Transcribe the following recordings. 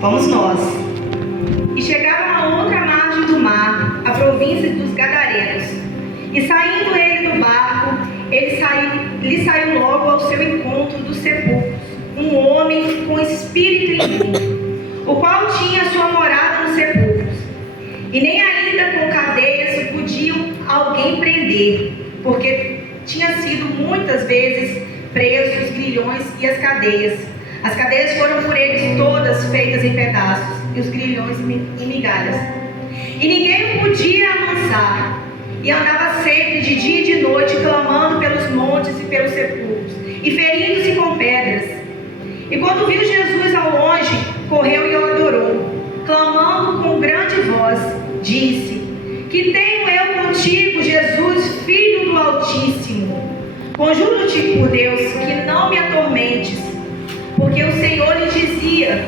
Vamos nós. E chegaram a outra margem do mar, a província dos Gadarenos. E saindo ele do barco, lhe saiu logo ao seu encontro dos sepulcros um homem com espírito imundo, o qual tinha sua morada nos sepulcros. E nem ainda com cadeias podiam alguém prender, porque tinha sido muitas vezes preso os grilhões e as cadeias. As cadeias foram por eles todas feitas em pedaços, e os grilhões em migalhas. E ninguém o podia amansar, e andava sempre de dia e de noite, clamando pelos montes e pelos sepulcros, e ferindo-se com pedras. E quando viu Jesus ao longe, correu e o adorou, clamando com grande voz, disse: Que tenho eu contigo, Jesus, Filho do Altíssimo? Conjuro-te por Deus que não me atormentes. Porque o Senhor lhe dizia: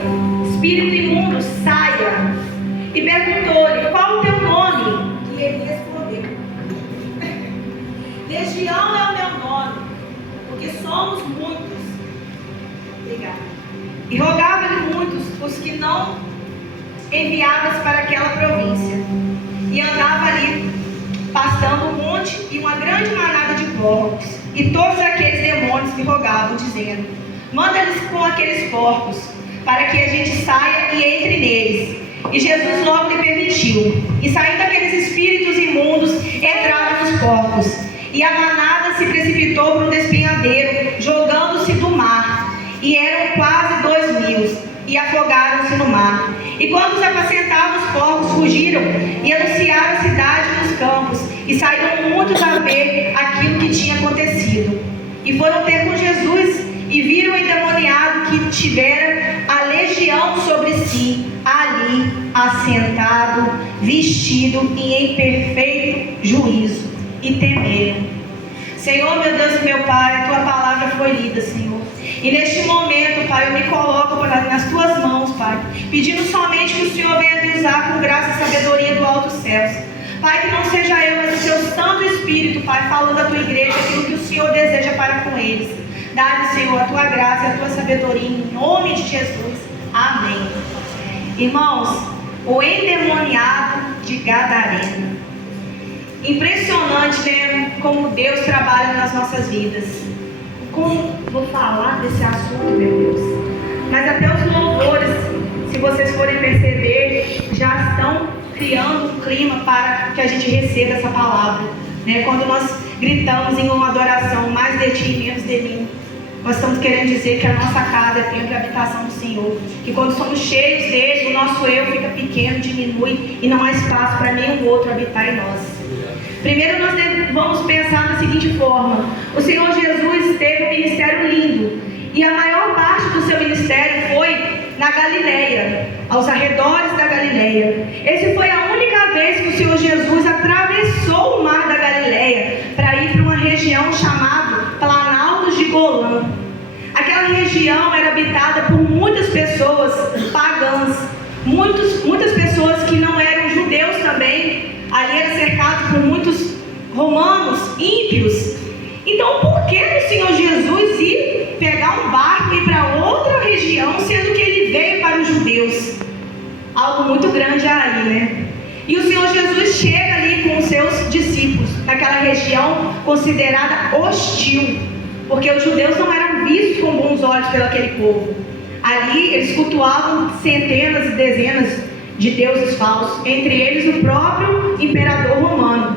Espírito imundo, saia. E perguntou-lhe: Qual o teu nome? E ele respondeu: Legião é o meu nome, porque somos muitos. Obrigada. E rogava-lhe muitos os que não enviavas para aquela província. E andava ali, pastando um monte e uma grande manada de porcos. E todos aqueles demônios lhe rogavam, dizendo: Manda-lhes com aqueles porcos, para que a gente saia e entre neles. E Jesus logo lhe permitiu. E saindo aqueles espíritos imundos, entraram nos porcos. E a manada se precipitou por um despenhadeiro, jogando-se do mar. E eram quase 2.000, e afogaram-se no mar. E quando os apacentavam, os porcos fugiram e anunciaram a cidade nos campos. E saíram muitos a ver aquilo que tinha acontecido. E foram ter com Jesus, e viram o endemoniado que tivera a legião sobre si, ali, assentado, vestido e em perfeito juízo, e temeram. Senhor, meu Deus e meu Pai, a Tua palavra foi lida, Senhor. E neste momento, Pai, eu me coloco nas Tuas mãos, Pai, pedindo somente que o Senhor venha me usar com graça e sabedoria do alto céus. Pai, que não seja eu, mas o Teu Santo Espírito, Pai, falando à Tua igreja aquilo que o Senhor deseja para com eles. Dá-lhe, Senhor, a Tua graça e a Tua sabedoria, em nome de Jesus. Amém. Irmãos, o endemoniado de Gadareno. Impressionante, né? Como Deus trabalha nas nossas vidas. Como vou falar desse assunto, meu Deus? Mas até os louvores, se vocês forem perceber, já estão criando um clima para que a gente receba essa palavra, né? Quando nós gritamos em uma adoração, mais de Ti e menos de mim, nós estamos querendo dizer que a nossa casa é templo de habitação do Senhor. Que quando somos cheios dele, o nosso eu fica pequeno, diminui e não há espaço para nenhum outro habitar em nós. Primeiro nós vamos pensar da seguinte forma: o Senhor Jesus teve um ministério lindo, e a maior parte do seu ministério foi na Galileia, aos arredores da Galileia. Essa foi a única vez que o Senhor Jesus atravessou o mar da Galileia para ir para uma região chamada Planaltos de Golã. Aquela região era habitada por muitas pessoas pagãs, muitas pessoas que não eram judeus também. Ali era cercado por muitos romanos, ímpios. Então, por que o Senhor Jesus ir pegar um barco e ir para outra região, sendo que ele veio para os judeus? Algo muito grande aí, né? E o Senhor Jesus chega ali com os seus discípulos, naquela região considerada hostil, porque os judeus não eram vistos com bons olhos pelo aquele povo. Ali eles cultuavam centenas e dezenas de deuses falsos, entre eles o próprio imperador romano.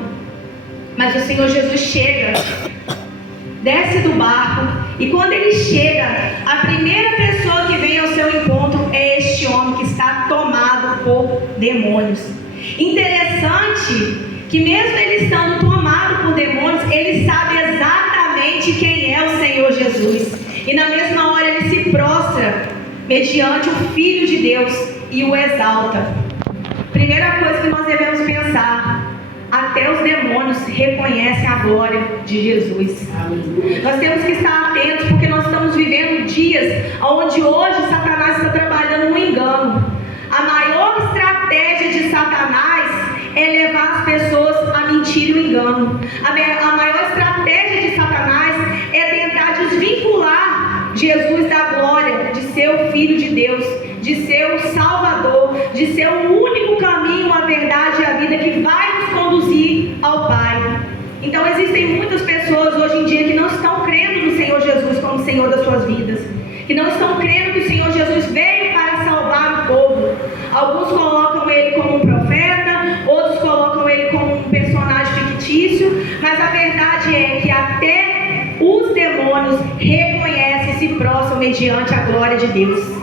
Mas o Senhor Jesus chega, desce do barco, e quando ele chega, a primeira pessoa que vem ao seu encontro é este homem que está tomado por demônios. Interessante que mesmo ele estando tomado por demônios, ele sabe exatamente quem é o Senhor Jesus. E na mesma hora ele se prostra mediante o Filho de Deus e o exalta. Primeira coisa que nós devemos pensar: até os demônios reconhecem a glória de Jesus. Nós temos que estar atentos, porque nós estamos vivendo dias onde hoje Satanás está trabalhando no engano. A maior estratégia de Satanás é levar as pessoas a mentir e o engano. A maior estratégia de Satanás é tentar desvincular Jesus da glória, de ser o Filho de Deus, de ser o Salvador, de ser o único caminho, a verdade e a vida que vai nos conduzir ao Pai. Então existem muitas pessoas hoje em dia que não estão crendo no Senhor Jesus como Senhor das suas vidas, que não estão crendo que o Senhor Jesus veio para salvar o povo. Alguns colocam ele como um profeta, outros colocam ele como um personagem fictício, mas a verdade é que até os demônios reconhecem e se prostram mediante a glória de Deus.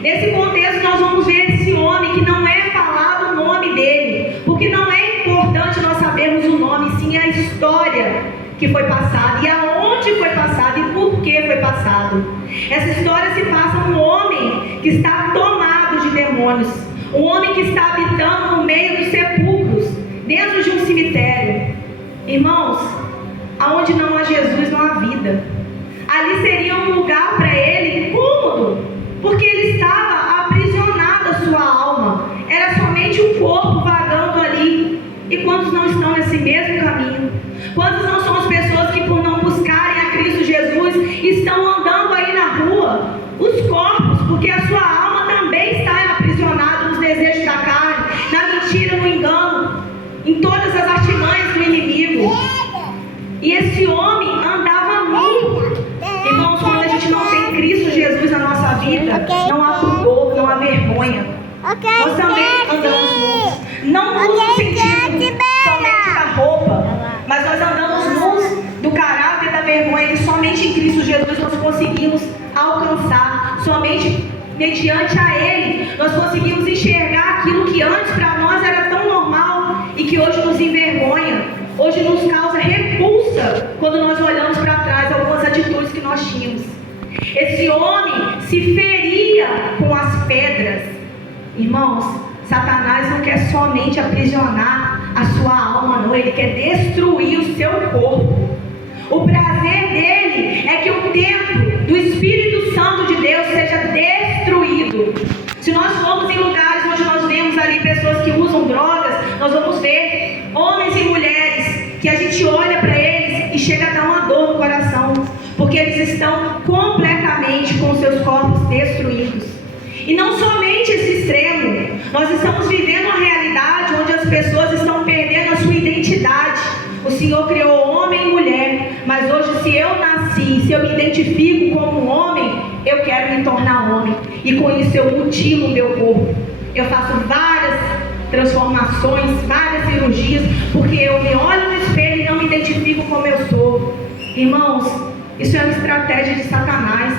Nesse contexto nós vamos ver esse homem que não é falado o nome dele, porque não é importante nós sabermos o nome, sim a história que foi passada, e aonde foi passada e por que foi passado. Essa história se passa um homem que está tomado de demônios, um homem que está habitando no meio dos sepulcros, dentro de um cemitério. Irmãos, aonde não há Jesus não há vida. Ali seria um lugar para ele cômodo, porque ele estava aprisionado a sua alma, era somente um corpo vagando ali. E quantos não estão nesse mesmo caminho? Quantos não são as pessoas que, por não buscarem a Cristo Jesus, estão andando aí na rua, os corpos, porque a sua alma também está aprisionada nos desejos da carne, na mentira, no engano, em todas as artimanhas do inimigo. E esse homem andava nu. Irmãos, quando a gente não tem Cristo Jesus na nossa vida, não há pudor, não há vergonha. Nós também andamos nus. Não nus no sentido somente da roupa, mas nós andamos nus do caráter da vergonha que somente em Cristo Jesus nós conseguimos alcançar. Somente mediante a Ele nós conseguimos enxergar aquilo que antes para nós era tão normal e que hoje nos envergonha, hoje nos causa repulsa quando nós olhamos para trás algumas atitudes que nós tínhamos. Esse homem se feria com as pedras. Irmãos, Satanás não quer somente aprisionar a sua alma, não. Ele quer destruir o seu corpo. O prazer dele é que o templo do Espírito Santo de Deus seja destruído. Se nós formos em lugares onde nós vemos ali pessoas que usam drogas, nós vamos ver homens e mulheres que a gente olha para eles e chega a dar uma dor no coração, porque eles estão completamente com seus corpos destruídos. E não somente esse extremo, nós estamos vivendo uma realidade onde as pessoas estão perdendo a sua identidade. O Senhor criou homem e mulher, mas hoje se eu nasci, se eu me identifico como um homem, eu quero me tornar homem, e com isso eu mutilo o meu corpo. Eu faço várias transformações, várias cirurgias, porque eu me olho no espelho e não me identifico como eu sou. Irmãos, isso é uma estratégia de Satanás,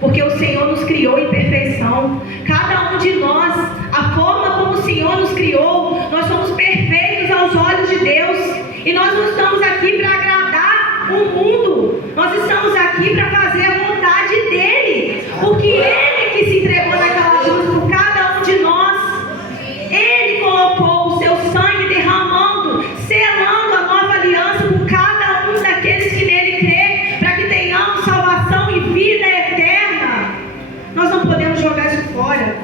porque o Senhor nos criou em perfeição. Cada um de nós, a forma como o Senhor nos criou, nós somos perfeitos aos olhos de Deus. E nós não estamos aqui para agradar o mundo, nós estamos aqui para fazer a vontade dEle, porque Ele que se entregou naquela cruz por cada um de nós. Ele colocou o seu sangue derramando, selando a nova aliança por cada um daqueles que nele crê, para que tenhamos salvação e vida eterna. Nós não podemos jogar isso fora.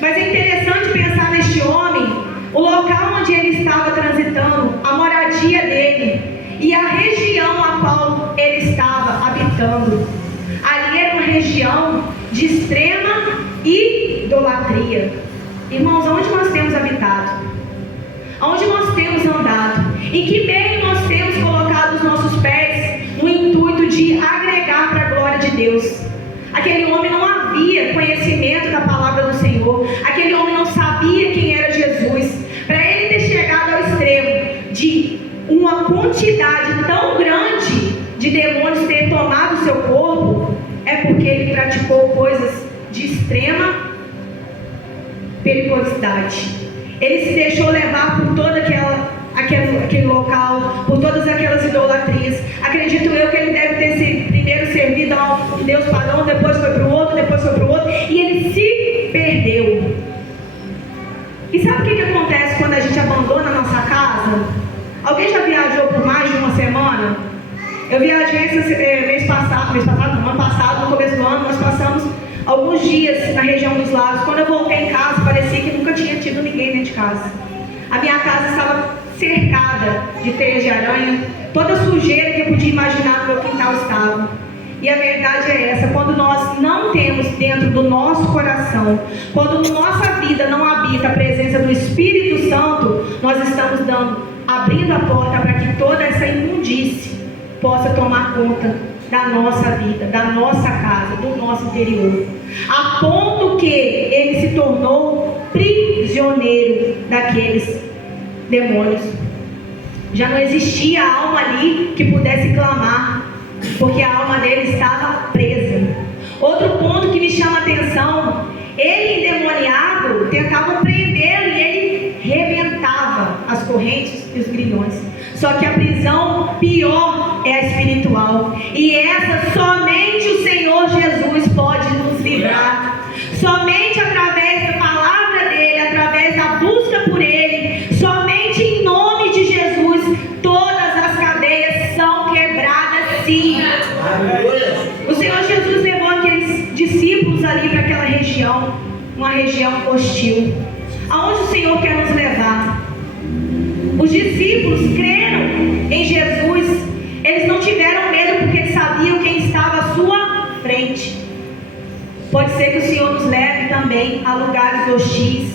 Mas é interessante pensar neste homem, o local onde ele estava transitando, a moradia dele e a região a qual ele estava habitando. Ali era uma região de extrema idolatria. Irmãos, onde nós temos habitado? Onde nós temos andado? Em que meio nós temos colocado os nossos pés no intuito de agregar para a glória de Deus? Aquele homem não havia conhecimento da palavra do Senhor. Aquele homem não sabia quem era Jesus. Para ele ter chegado ao extremo de uma quantidade tão grande de demônios ter tomado o seu corpo, é porque ele praticou coisas de extrema periculosidade. Ele se deixou levar por todo aquele local, por todas aquelas idolatrias. Acredito eu que ele deve ter primeiro servido a um Deus pagão, depois foi para o outro, depois foi para o outro, e ele se perdeu. E sabe o que acontece quando a gente abandona a nossa casa? semana. Eu viajei ano passado, no começo do ano, nós passamos alguns dias na região dos lagos. Quando eu voltei em casa, parecia que nunca tinha tido ninguém dentro de casa. A minha casa estava cercada de teias de aranha, toda a sujeira que eu podia imaginar no meu quintal estava. E a verdade é essa: quando nós não temos dentro do nosso coração, quando nossa vida não habita a presença do Espírito Santo, nós estamos abrindo a porta para que toda essa imundície possa tomar conta da nossa vida, da nossa casa, do nosso interior, a ponto que ele se tornou prisioneiro daqueles demônios. Já não existia alma ali que pudesse clamar, porque a alma dele estava presa. Outro ponto que me chama a atenção: ele endemoniado, tentavam prendê-lo e ele rebentava as correntes e os grilhões. Só que a prisão pior é a espiritual, e essa somente o Senhor Jesus pode nos livrar. Somente através da palavra dele, através da busca por ele, somente em nome de Jesus, todas as cadeias são quebradas, sim. O Senhor Jesus levou aqueles discípulos ali para aquela região, uma região hostil. Aonde o Senhor quer nos levar? Os discípulos creram em Jesus. Eles não tiveram medo porque eles sabiam quem estava à sua frente. Pode ser que o Senhor nos leve também a lugares hostis,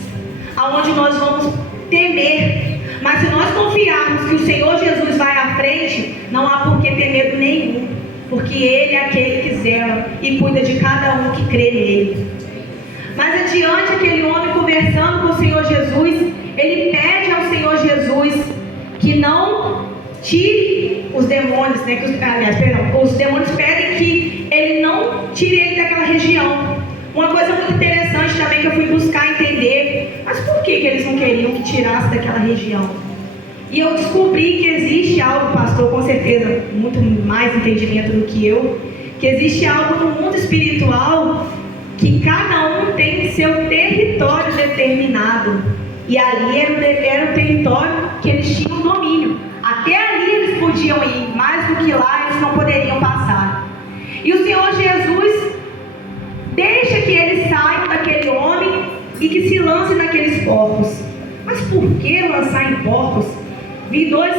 aonde nós vamos temer. Mas se nós confiarmos que o Senhor Jesus vai à frente, não há por que ter medo nenhum, porque Ele é aquele que zela e cuida de cada um que crê nele. Mas adiante, aquele homem conversando com o Senhor Jesus, ele pede ao Senhor Jesus que não tire os demônios, né? Os demônios pedem que ele não tire ele daquela região. Uma coisa muito interessante também que eu fui buscar entender: mas por que eles não queriam que tirasse daquela região? E eu descobri que existe algo, pastor, com certeza muito mais entendimento do que eu, que existe algo no mundo espiritual que cada um tem seu território determinado. E ali era o território que eles tinham domínio. Até ali eles podiam ir, mais do que lá eles não poderiam passar. E o Senhor Jesus deixa que eles saiam daquele homem e que se lancem naqueles porcos. Mas por que lançar em porcos? Vi duas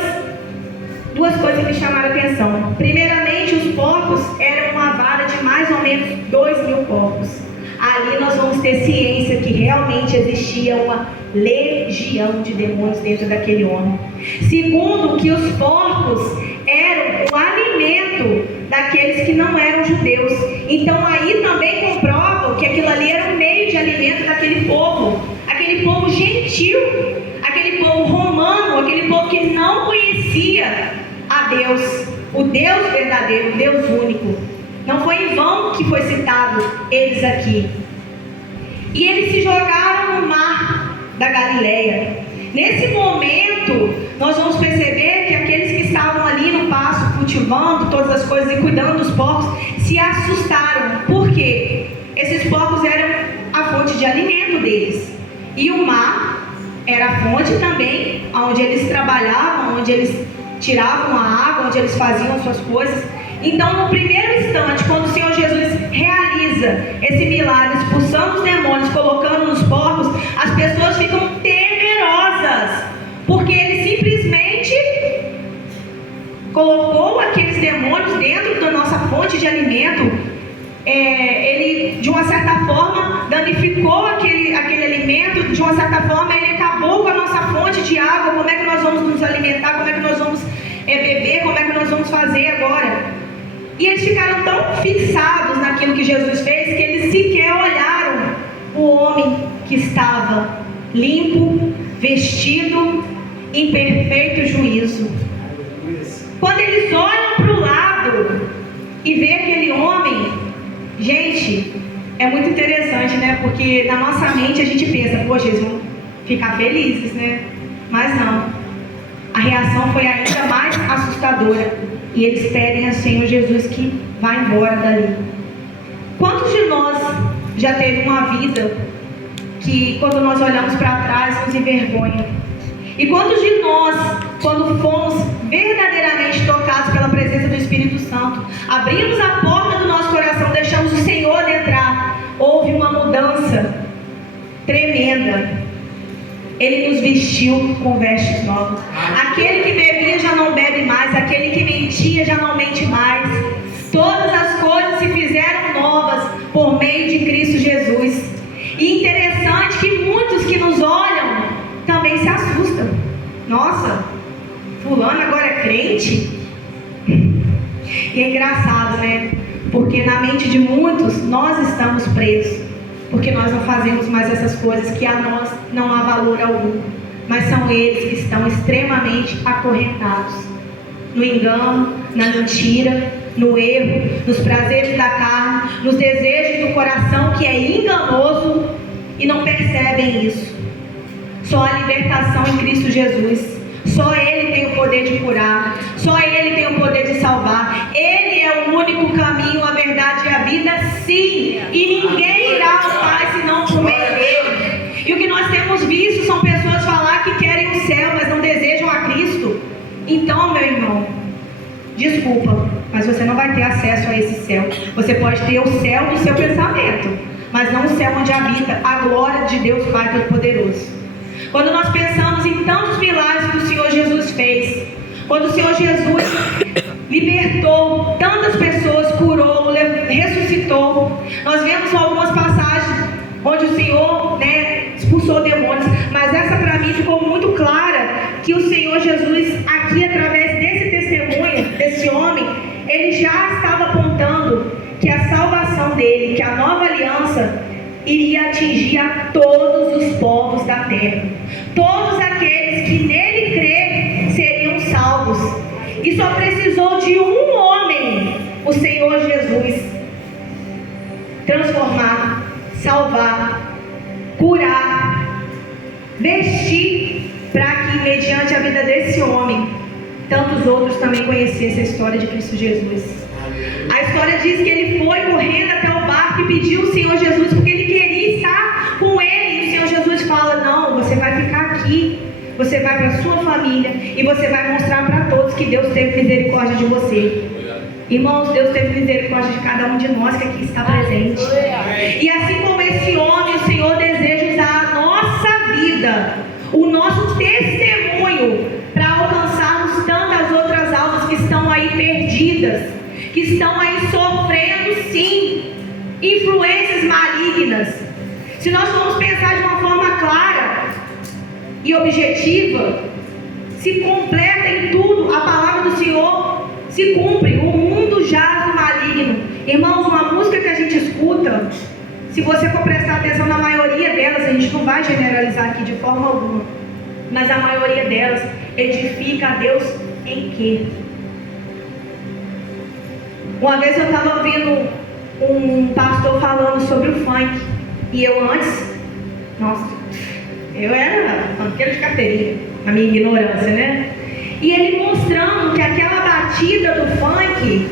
coisas que me chamaram a atenção. Primeiramente, os porcos eram uma vara de mais ou menos 2.000 porcos. Ali nós vamos ter ciência que realmente existia uma legião de demônios dentro daquele homem. Segundo, que os porcos eram o alimento daqueles que não eram judeus. Então aí também comprovam que aquilo ali era um meio de alimento daquele povo gentil, aquele povo romano, aquele povo que não conhecia a Deus, o Deus verdadeiro, o Deus único. Não foi em vão que foi citado eles aqui. E eles se jogaram no mar da Galileia. Nesse momento, nós vamos perceber que aqueles que estavam ali no pasto, cultivando todas as coisas e cuidando dos porcos, se assustaram. Por quê? Esses porcos eram a fonte de alimento deles. E o mar era a fonte também, onde eles trabalhavam, onde eles tiravam a água, onde eles faziam suas coisas. Então, no primeiro instante, quando o Senhor Jesus realiza esse milagre, expulsando os demônios, colocando nos porcos, as pessoas ficam temerosas, porque ele simplesmente colocou aqueles demônios dentro da nossa fonte de alimento. Ele, de uma certa forma, danificou aquele alimento, de uma certa forma, ele acabou com a nossa fonte de água. Como é que nós vamos nos alimentar? Como é que nós vamos beber? Como é que nós vamos fazer agora? E eles ficaram tão fixados naquilo que Jesus fez, que eles sequer olharam o homem que estava limpo, vestido, em perfeito juízo. Quando eles olham para o lado e vê aquele homem, gente, é muito interessante, né? Porque na nossa mente a gente pensa: poxa, eles vão ficar felizes, né? Mas não. A reação foi ainda mais assustadora. E eles pedem ao Senhor Jesus que vá embora dali. Quantos de nós já teve uma vida que, quando nós olhamos para trás, nos envergonha? E quantos de nós, quando fomos verdadeiramente tocados pela abrimos a porta do nosso coração, deixamos o Senhor entrar, houve uma mudança tremenda. Ele nos vestiu com vestes novas. Aquele que bebia já não bebe mais, aquele que mentia já não mente mais. Todas as coisas se fizeram novas por meio de Cristo Jesus. E interessante que muitos que nos olham também se assustam. Nossa, fulano agora é crente? E é engraçado, né? Porque na mente de muitos nós estamos presos, porque nós não fazemos mais essas coisas que a nós não há valor algum, mas são eles que estão extremamente acorrentados no engano, na mentira, no erro, nos prazeres da carne, nos desejos do coração, que é enganoso, e não percebem isso. Só a libertação em Cristo Jesus. Só Ele tem o poder de curar. Só Ele tem o poder de salvar. Ele é o único caminho, a verdade e a vida, sim. E ninguém irá ao Pai senão por meio dele. E o que nós temos visto são pessoas falar que querem o céu, mas não desejam a Cristo. Então, meu irmão, desculpa, mas você não vai ter acesso a esse céu. Você pode ter o céu do seu pensamento, mas não o céu onde habita a glória de Deus Pai Todo-Poderoso. Quando nós pensamos em tantos milagres que o Senhor Jesus fez, quando o Senhor Jesus libertou tantas pessoas, curou, ressuscitou, nós vemos algumas passagens onde o Senhor, expulsou demônios, mas essa para mim ficou muito clara, que o Senhor Jesus, aqui através desse testemunho, desse homem, ele já estava apontando que a salvação dele, que a nova aliança iria atingir a todos os povos da terra. Todos aqueles que nele crerem seriam salvos. E só precisou de um homem, o Senhor Jesus, transformar, salvar, curar, vestir, para que mediante a vida desse homem, tantos outros também conhecessem a história de Cristo Jesus. A história diz que ele foi correndo até o barco e pediu o Senhor Jesus, porque ele queria estar com ele. E o Senhor Jesus fala: não, você vai ficar aqui, você vai para a sua família e você vai mostrar para todos que Deus teve misericórdia de você. Irmãos, Deus teve misericórdia de cada um de nós que aqui está presente. E assim como esse homem, o Senhor deseja usar a nossa vida, o nosso testemunho, para alcançarmos tantas outras almas que estão aí perdidas, que estão aí sofrendo, sim, influências malignas. Se nós formos pensar de uma forma clara e objetiva, se completa em tudo, a palavra do Senhor se cumpre. O mundo jaz no maligno. Irmãos, uma música que a gente escuta, se você for prestar atenção na maioria delas, a gente não vai generalizar aqui de forma alguma, mas a maioria delas edifica a Deus em quê? Uma vez eu estava ouvindo um pastor falando sobre o funk, e eu antes, eu era funkeiro de carteirinha, na minha ignorância, né? E ele mostrando que aquela batida do funk,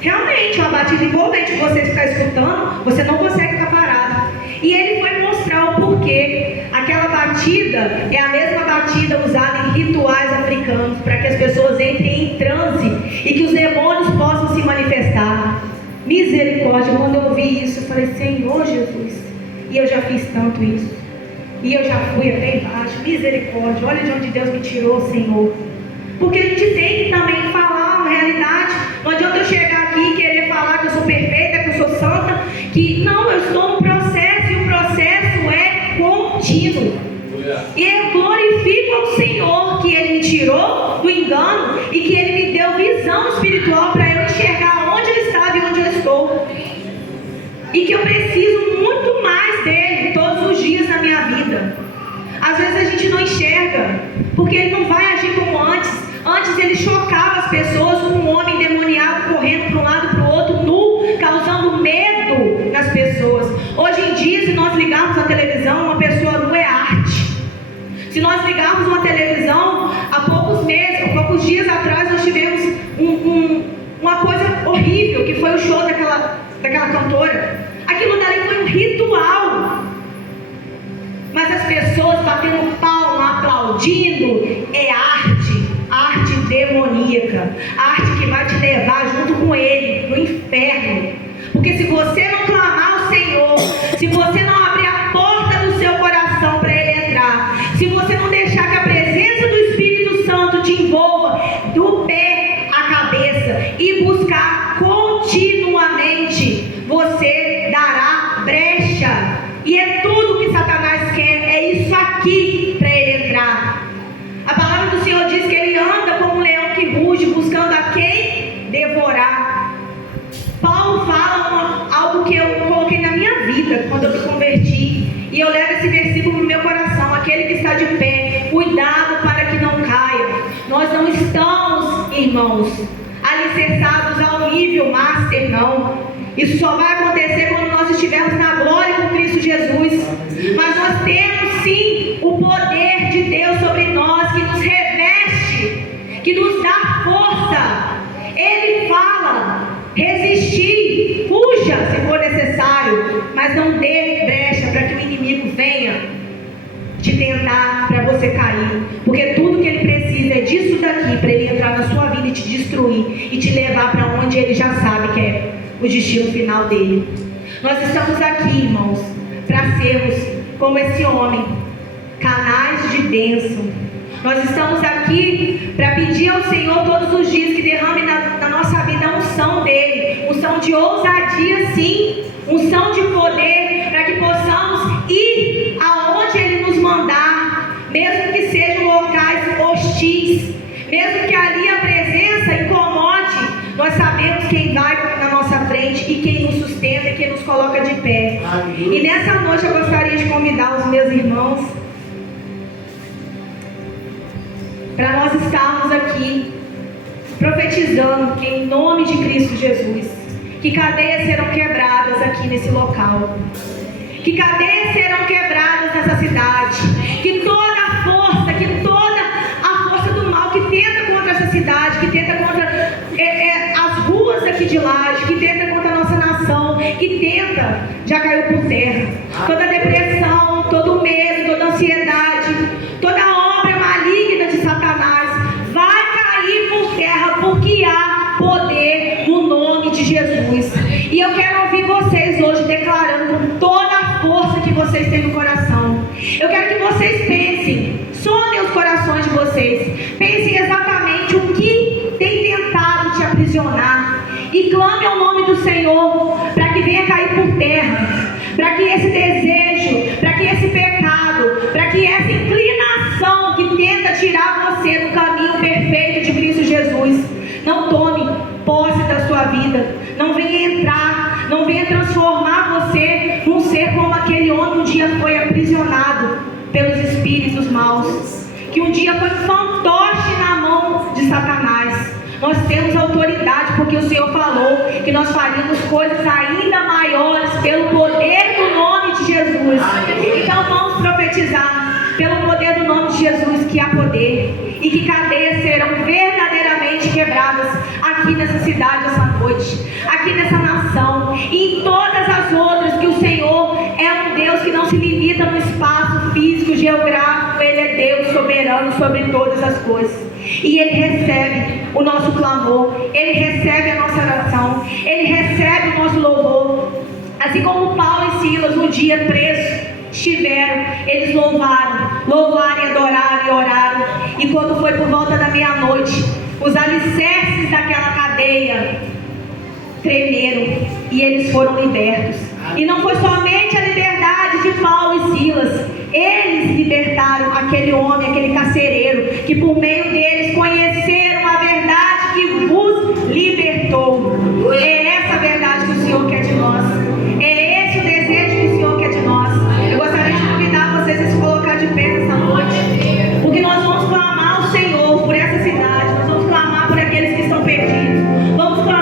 realmente é uma batida envolvente, você ficar escutando, você não consegue ficar parado. E ele foi mostrar o porquê. Aquela batida é a mesma batida usada em rituais africanos, para que as pessoas entrem em transe e que os demônios possam se manifestar. Misericórdia, quando eu ouvi isso, eu falei: Senhor Jesus, e eu já fiz tanto isso, e eu já fui até embaixo. Misericórdia, olha de onde Deus me tirou, Senhor. Porque a gente tem que também falar a realidade. Não adianta eu chegar aqui e querer falar que eu sou perfeita, que eu sou santa, que não, eu estou no processo, e o processo é contínuo. E eu glorifico ao Senhor que Ele me tirou do engano e que Ele me deu visão espiritual para eu enxergar onde eu estava e onde eu estou. E que eu preciso muito mais dele todos os dias na minha vida. Às vezes a gente não enxerga, porque Ele não vai agir como antes. Antes Ele chocava as pessoas com um homem endemoniado correndo para um lado e para o outro, nu, causando medo nas pessoas. Hoje em dia, se nós ligarmos a televisão, uma pessoa nu é arte. Se nós ligarmos uma televisão, há poucos dias atrás, nós tivemos uma coisa horrível, que foi o show daquela cantora. Aquilo dali foi um ritual. Mas as pessoas batendo palma, aplaudindo, é arte demoníaca, arte que vai te levar junto com ele no inferno. e buscar continuamente, você dará brecha. E é tudo que Satanás quer, é isso aqui para ele entrar. A palavra do Senhor diz que ele anda como um leão que ruge, buscando a quem devorar. Paulo fala algo que eu coloquei na minha vida quando eu me converti, e eu levo esse versículo no meu coração: aquele que está de pé, cuidado para que não caia. Nós não estamos, irmãos, alicerçados ao nível master, não. Isso só vai acontecer quando nós estivermos na glória com Cristo Jesus. Mas nós temos sim o poder de Deus sobre nós, que nos reveste, que nos dá força. Ele fala: resistir, fuja se for necessário, mas não dê brecha para que o inimigo venha te tentar, para você cair. Porque tudo que ele precisa é disso daqui, para ele entrar na sua vida e te destruir, e te levar para onde ele já sabe que é o destino final dele. Nós estamos aqui, irmãos, para sermos como esse homem, canais de bênção. Nós estamos aqui para pedir ao Senhor todos os dias que derrame na nossa vida a unção dele, unção de ousadia, sim, unção de poder, para que possamos ir aonde ele nos mandar, mesmo que sejam locais hostis, mesmo que ali a presença incomode. Nós sabemos quem vai na nossa frente e quem nos sustenta e quem nos coloca de pé. E nessa noite eu gostaria de convidar os meus irmãos para nós estarmos aqui profetizando que, em nome de Cristo Jesus, que cadeias serão quebradas aqui nesse local, que cadeias serão quebradas nessa cidade, que toda a força do mal que tenta contra essa cidade, que tenta contra as ruas aqui de Laje, que tenta contra a nossa nação, que tenta, já caiu por terra. Toda depressão, todo medo, toda ansiedade, toda obra maligna de Satanás vai cair por terra, porque há poder no nome de Jesus. E eu quero ouvir vocês hoje declarando com toda a força que vocês têm no coração. Eu quero que vocês pensem, sondem os corações de vocês, pensem exatamente o que tem tentado te aprisionar, e clame ao nome do Senhor para que venha cair por terra, para que esse desejo, para que esse pecado, para que essa inclinação que tenta tirar você do caminho perfeito de Cristo Jesus não tome posse da sua vida, não venha entrar, não venha transformar você num ser como aquele homem um dia foi aprisionado pelos espíritos maus, que um dia foi um fantoche na mão de Satanás. Nós temos autoridade, porque o Senhor falou que nós faríamos coisas ainda maiores pelo poder do nome de Jesus. Então vamos profetizar pelo poder do nome de Jesus que há poder, e que cadeias serão verdadeiramente quebradas aqui nessa cidade essa noite, aqui nessa nação e em todas as outras, que o Senhor é um Deus que não se limita no espaço físico, geográfico. Ele é Deus soberano sobre todas as coisas. E Ele recebe o nosso clamor, Ele recebe a nossa oração, Ele recebe o nosso louvor. Assim como Paulo e Silas, um dia presos, estiveram, eles louvaram e adoraram e oraram. E quando foi por volta da meia-noite, os alicerces daquela cadeia tremeram e eles foram libertos. E não foi somente a liberdade de Paulo e Silas, eles libertaram aquele homem, aquele carcereiro, que por meio deles conheceram a verdade que vos libertou. É essa a verdade que o Senhor quer de nós, é esse o desejo que o Senhor quer de nós. Eu gostaria de convidar vocês a se colocar de pé nessa noite, porque nós vamos clamar ao Senhor por essa cidade, nós vamos clamar por aqueles que estão perdidos, vamos clamar